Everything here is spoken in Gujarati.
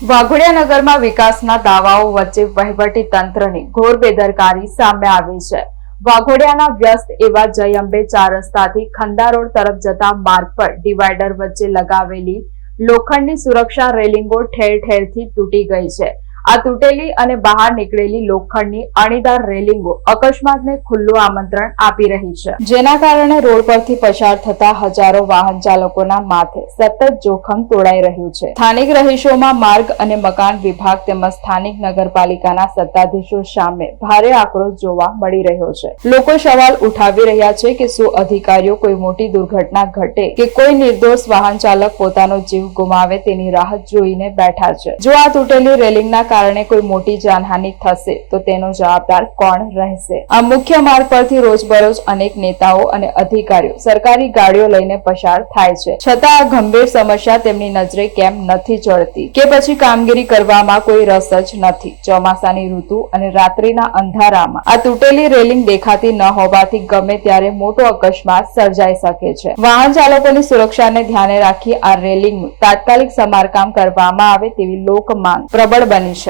વાઘોડિયા નગરમાં વિકાસના દાવાઓ વચ્ચે વહીવટી તંત્રની ઘોર બેદરકારી સામે આવી છે। વાઘોડિયાના વ્યસ્ત એવા જય અંબે 4 રસ્તાથી ખંડા રોડ તરફ જતા માર્ગ પર ડિવાઈડર વચ્ચે લગાવેલી લોખંડની સુરક્ષા રેલિંગો ઠેર ઠેરથી તૂટી ગઈ છે। આ તૂટેલી અને બહાર નીકળેલી લોખંડની અણીદાર રેલિંગો અકસ્માતને ખુલ્લું આમંત્રણ આપી રહી છે, જેના કારણે રોડ પરથી પસાર થતા હજારો વાહન ચાલકોના માથે સતત જોખમ તોડાઈ રહ્યું છે। સ્થાનિક રહીશોમાં માર્ગ અને મકાન વિભાગ તેમજ સ્થાનિક નગરપાલિકાના સત્તાધીશો સામે ભારે આક્રોશ જોવા મળી રહ્યો છે। લોકો સવાલ ઉઠાવી રહ્યા છે કે શું અધિકારીઓ કોઈ મોટી દુર્ઘટના ઘટે કે કોઈ નિર્દોષ વાહન ચાલક પોતાનો જીવ ગુમાવે તેની રાહ જોઈને બેઠા છે। જો આ તૂટેલી રેલિંગના કારણે કોઈ મોટી જાનહાનિ થશે તો તેનો જવાબદાર કોણ રહેશે? આ મુખ્ય માર્ગ પરથી રોજબરોજ અનેક નેતાઓ અને અધિકારીઓ સરકારી ગાડીઓ લઈને પસાર થાય છે, છતાં આ ગંભીર સમસ્યા તેમની નજરે કેમ નથી ચડતી કે પછી કામગીરી કરવામાં કોઈ રસ જ નથી? ચોમાસાની ઋતુ અને રાત્રિના અંધારામાં આ તૂટેલી રેલિંગ દેખાતી ન હોવાથી ગમે ત્યારે મોટો અકસ્માત સર્જાઈ શકે છે। વાહન ચાલકોની સુરક્ષાને ધ્યાને રાખી આ રેલિંગનું તાત્કાલિક સમારકામ કરવામાં આવે તેવી લોક માંગ પ્રબળ બની છે।